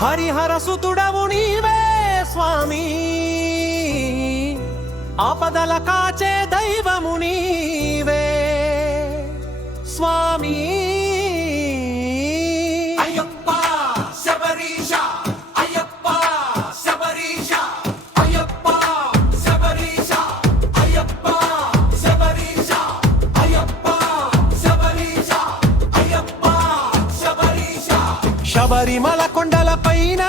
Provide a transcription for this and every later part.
హరిహర సుతుడవు నీవే స్వామి. ఆపదల కాచే దైవము నీవే శబరిమల కొండల పైన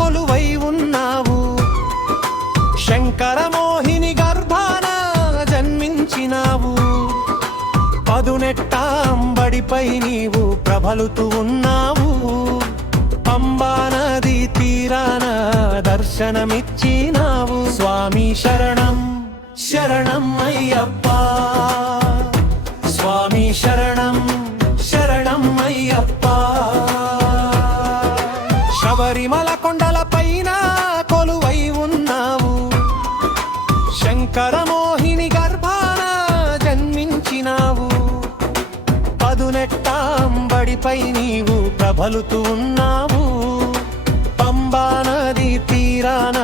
కొలువై ఉన్నావు. శంకర మోహిని గర్భాన జన్మించినావు. పదునెట్టాంబడిపై నీవు ప్రబలుతూ ఉన్నావు. పంబానది తీరాన దర్శనమిచ్చినావు. స్వామి శరణం శరణం అయ్యప్ప. స్వామి శరణం. కొండల పైన కొలువై ఉన్నావు. శంకరమోహిని గర్భాన జన్మించినావు. పదునెట్టాంబడిపై నీవు ప్రబలుతూ ఉన్నావు. పంబానది తీరాన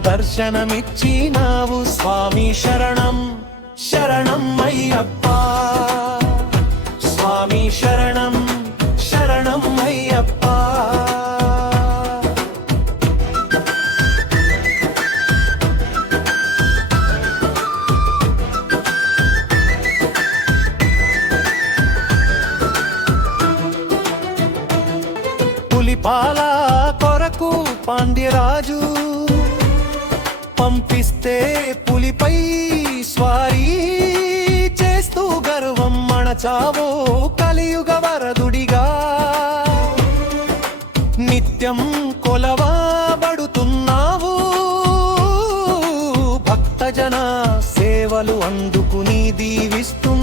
దర్శనమిచ్చినావు. స్వామి శరణం శరణం అయ్యప్ప. పులిపాల కొరకు పాండ్యరాజు పంపిస్తే పులిపై స్వారీ చేస్తూ గర్వం మణచావో కలియుగ వరదుడిగా. నిత్యం కొలవాబడుతున్నావు భక్తజన సేవలు అందుకుని దీవిస్తూ